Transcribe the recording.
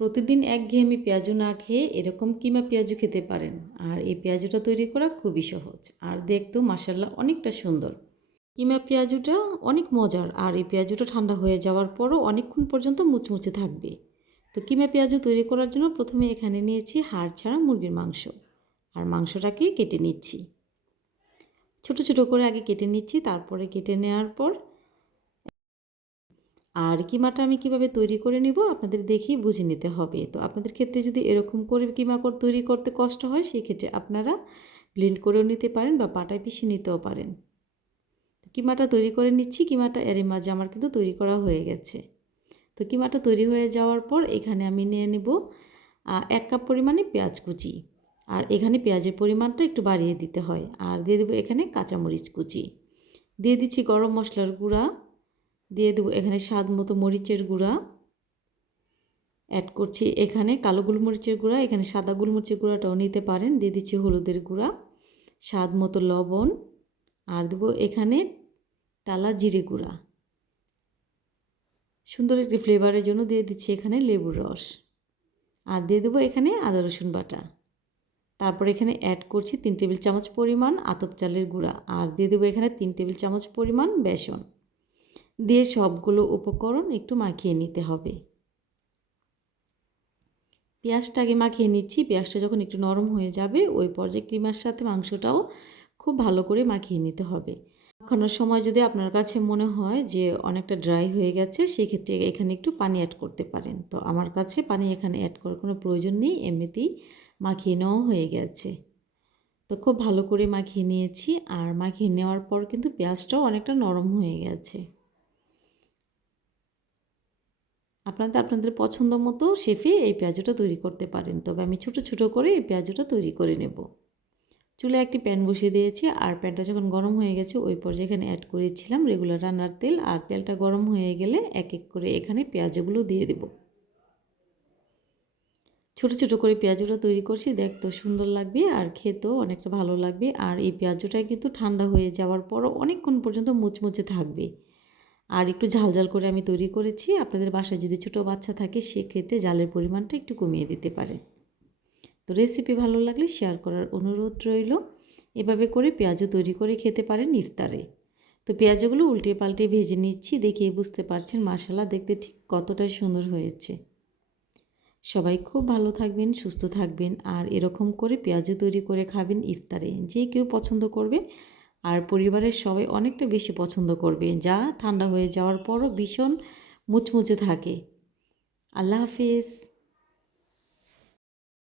প্রতিদিন একঘেয়েমি পেঁয়াজু না খেয়ে এরকম কিমা পেঁয়াজু খেতে পারেন। আর এই পেঁয়াজুটা তৈরি করা খুবই সহজ আর দেখতেও মাশাআল্লাহ অনেকটা সুন্দর। কিমা পেঁয়াজুটা অনেক মজার আর এই পেঁয়াজুটা ঠান্ডা হয়ে যাওয়ার পরও অনেকক্ষণ পর্যন্ত মুচমুচে থাকবে। তো কিমা পেঁয়াজু তৈরি করার জন্য প্রথমে এখানে নিয়েছি হাড় ছাড়া মুরগির মাংস আর মাংসটাকে কেটে নিচ্ছি। ছোট ছোট করে আগে কেটে নিচ্ছি, তারপরে কেটে নেওয়ার পর আর কিমাটা আমি কিভাবে তৈরি করে নেব আপনাদের দেখেই বুঝে নিতে হবে। তো আপনাদের ক্ষেত্রে যদি এরকম করে কিমা তৈরি করতে কষ্ট হয় সেক্ষেত্রে আপনারা ব্লেন্ড করেও নিতে পারেন বা পাটায় পিষে নিতেও পারেন। কিমাটা তৈরি করে নিচ্ছি। কিমাটা এর মাঝে আমার কিন্তু তৈরি করা হয়ে গেছে। তো কিমাটা তৈরি হয়ে যাওয়ার পর এখানে আমি নিয়ে নেব 1 কাপ পরিমাণে পেঁয়াজ কুচি। আর এখানে পেঁয়াজের পরিমাণটা একটু বাড়িয়ে দিতে হয়। আর দিয়ে দেবো এখানে কাঁচামরিচ কুচি, দিয়ে দিচ্ছি গরম মশলার গুঁড়া, দিয়ে দেবো এখানে স্বাদ মতো মরিচের গুঁড়া, অ্যাড করছি এখানে কালো গোলমরিচের গুঁড়া, এখানে সাদা গোলমরিচের গুঁড়াটাও নিতে পারেন। দিয়ে দিচ্ছি হলুদের গুঁড়া, স্বাদ মতো লবণ, আর দেবো এখানে টালা জিরে গুঁড়া। সুন্দর একটি ফ্লেভারের জন্য দিয়ে দিচ্ছি এখানে লেবুর রস, আর দিয়ে দেবো এখানে আদা রসুন বাটা। তারপর এখানে অ্যাড করছি 3 টেবিল চামচ পরিমাণ আতপ চালের গুঁড়া, আর দিয়ে দেবো এখানে 3 টেবিল চামচ পরিমাণ বেসন। দিয়ে সবগুলো উপকরণ একটু মাখিয়ে নিতে হবে। পেঁয়াজটা আগে মাখিয়ে নিচ্ছি। পেঁয়াজটা যখন একটু নরম হয়ে যাবে ওই পর্যায়ে কিমার সাথে মাংসটাও খুব ভালো করে মাখিয়ে নিতে হবে। মাখানোর সময় যদি আপনার কাছে মনে হয় যে অনেকটা ড্রাই হয়ে গেছে সেক্ষেত্রে এখানে একটু পানি অ্যাড করতে পারেন। তো আমার কাছে পানি এখানে অ্যাড করার কোনো প্রয়োজন নেই, এমনিতেই মাখিয়ে নেওয়া হয়ে গেছে। তো খুব ভালো করে মাখিয়ে নিয়েছি, আর মাখিয়ে নেওয়ার পর কিন্তু পেঁয়াজটাও অনেকটা নরম হয়ে গেছে। আপনাদের পছন্দ মতো শেফে এই পেঁয়াজুটা তৈরি করতে পারেন, তবে আমি ছোট ছোট করে এই পেঁয়াজুটা তৈরি করে নেব। চুলায় একটি প্যান বসিয়ে দিয়েছি, আর প্যানটা যখন গরম হয়ে গেছে ওই পর্যায়ে এখানে অ্যাড করেছিলাম রেগুলার রান্নার তেল। আর তেলটা গরম হয়ে গেলে এক এক করে এখানে পেঁয়াজগুলো দিয়ে দেব। ছোট ছোট করে পেঁয়াজুটা তৈরি করছি, দেখতেও সুন্দর লাগবে আর খেতেও অনেকটা ভালো লাগবে। আর এই পেঁয়াজুটা কিন্তু ঠান্ডা হয়ে যাওয়ার পরও অনেকক্ষণ পর্যন্ত মুচমুচে থাকবে। আর একটু ঝাল ঝাল করে আমি তৈরি করেছি। আপনাদের বাসায় যদি ছোটো বাচ্চা থাকে সেক্ষেত্রে জালের পরিমাণটা একটু কমিয়ে দিতে পারেন। তো রেসিপি ভালো লাগলে শেয়ার করার অনুরোধ রইল। এভাবে করে পেঁয়াজও তৈরি করে খেতে পারেন ইফতারে। তো পেঁয়াজগুলো উল্টে পাল্টে ভেজে নিচ্ছি, দেখিয়ে বুঝতে পারছেন মাশাআল্লাহ দেখতে ঠিক কতটা সুন্দর হয়েছে। সবাই খুব ভালো থাকবেন, সুস্থ থাকবেন, আর এরকম করে পেঁয়াজও তৈরি করে খাবেন ইফতারে। যে কেউ পছন্দ করবে, আর পরিবারের সবাই অনেকটা বেশি পছন্দ করবে, যা ঠান্ডা হয়ে যাওয়ার পরও ভীষণ মুচমুচে থাকে। আল্লাহ হাফিজ।